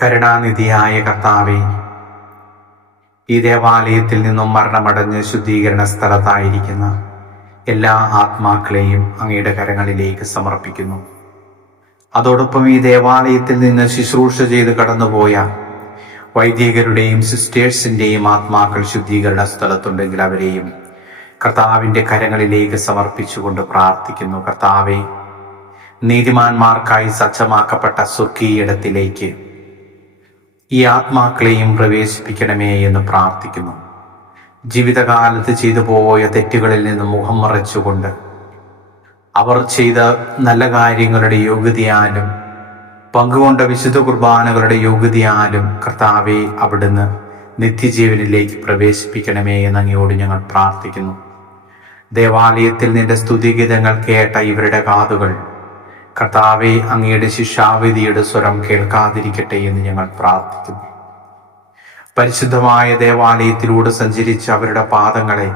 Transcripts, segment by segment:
കരുണാനിധിയായ കർത്താവേ, ഈ ദേവാലയത്തിൽ നിന്നും മരണമടഞ്ഞ് ശുദ്ധീകരണ സ്ഥലത്തായിരിക്കുന്ന എല്ലാ ആത്മാക്കളെയും അങ്ങയുടെ കരങ്ങളിലേക്ക് സമർപ്പിക്കുന്നു. അതോടൊപ്പം ഈ ദേവാലയത്തിൽ നിന്ന് ശുശ്രൂഷ ചെയ്ത് കടന്നുപോയ വൈദികരുടെയും സിസ്റ്റേഴ്സിൻ്റെയും ആത്മാക്കൾ ശുദ്ധീകരണ സ്ഥലത്തുണ്ടെങ്കിൽ അവരെയും കർത്താവിൻ്റെ കരങ്ങളിലേക്ക് സമർപ്പിച്ചുകൊണ്ട് പ്രാർത്ഥിക്കുന്നു. കർത്താവെ, നീതിമാന്മാർക്കായി സജ്ജമാക്കപ്പെട്ട സ്വർഗീയിടത്തിലേക്ക് ഈ ആത്മാക്കളെയും പ്രവേശിപ്പിക്കണമേ എന്ന് പ്രാർത്ഥിക്കുന്നു. ജീവിതകാലത്ത് ചെയ്തു പോയ തെറ്റുകളിൽ നിന്ന് മുഖം മറച്ചുകൊണ്ട് അവർ ചെയ്ത നല്ല കാര്യങ്ങളുടെ യോഗ്യതയാലും പങ്കുകൊണ്ട വിശുദ്ധ കുർബാനകളുടെ യോഗ്യതയാലും കർത്താവെ, അവിടുന്ന് നിത്യജീവനിലേക്ക് പ്രവേശിപ്പിക്കണമേ എന്ന് അങ്ങയോട് ഞങ്ങൾ പ്രാർത്ഥിക്കുന്നു. ദേവാലയത്തിൽ നിന്റെ സ്തുതിഗീതങ്ങൾ കേട്ട ഇവരുടെ കാതുകൾ കർത്താവെ, അങ്ങയുടെ ശിക്ഷാവിധിയുടെ സ്വരം കേൾക്കാതിരിക്കട്ടെ എന്ന് ഞങ്ങൾ പ്രാർത്ഥിക്കുന്നു. പരിശുദ്ധമായ ദേവാലയത്തിലൂടെ സഞ്ചരിച്ച അവരുടെ പാദങ്ങളെ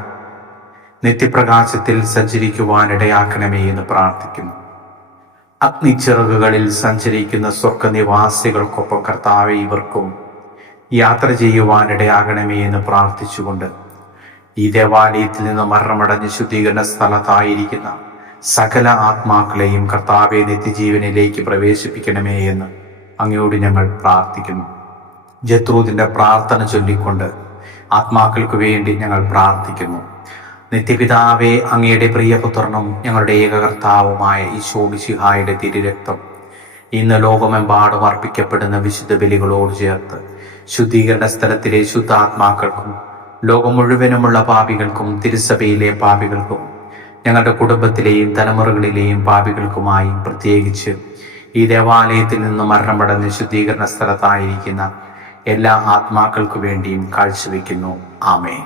നിത്യപ്രകാശത്തിൽ സഞ്ചരിക്കുവാനിടയാക്കണമേ എന്ന് പ്രാർത്ഥിക്കുന്നു. അഗ്നിച്ചിറകുകളിൽ സഞ്ചരിക്കുന്ന സ്വർഗനിവാസികൾക്കൊപ്പം കർത്താവെ, ഇവർക്കും യാത്ര ചെയ്യുവാനിടയാകണമേ എന്ന് പ്രാർത്ഥിച്ചുകൊണ്ട് ഈ ദേവാലയത്തിൽ നിന്ന് മരണമടഞ്ഞ് ശുദ്ധീകരണ സ്ഥലത്തായിരിക്കുന്ന സകല ആത്മാക്കളെയും കർത്താവെ, നിത്യജീവനിലേക്ക് പ്രവേശിപ്പിക്കണമേ എന്ന് അങ്ങയോട് ഞങ്ങൾ പ്രാർത്ഥിക്കുന്നു. ജത്രൂദിന്റെ പ്രാർത്ഥന ചൊല്ലിക്കൊണ്ട് ആത്മാക്കൾക്ക് വേണ്ടി ഞങ്ങൾ പ്രാർത്ഥിക്കുന്നു. നിത്യപിതാവേ, അങ്ങയുടെ പ്രിയപുത്രനും ഞങ്ങളുടെ ഏകകർത്താവുമായ ഈശോ മിശിഹായുടെ തിരുരക്തം ഇന്ന് ലോകമെമ്പാടും അർപ്പിക്കപ്പെടുന്ന വിശുദ്ധ ബലികളോട് ചേർത്ത് ശുദ്ധീകരണ സ്ഥലത്തിലെ ശുദ്ധാത്മാക്കൾക്കും ലോകം മുഴുവനുമുള്ള പാപികൾക്കും തിരുസഭയിലെ പാപികൾക്കും ഞങ്ങളുടെ കുടുംബത്തിലെയും തലമുറകളിലെയും പാപികൾക്കുമായും പ്രത്യേകിച്ച് ഈ ദേവാലയത്തിൽ നിന്ന് മരണമടഞ്ഞ് ശുദ്ധീകരണ സ്ഥലത്തായിരിക്കുന്ന എല്ലാ ആത്മാക്കൾക്കു വേണ്ടിയും കാഴ്ചവെക്കുന്നു. ആമേൻ.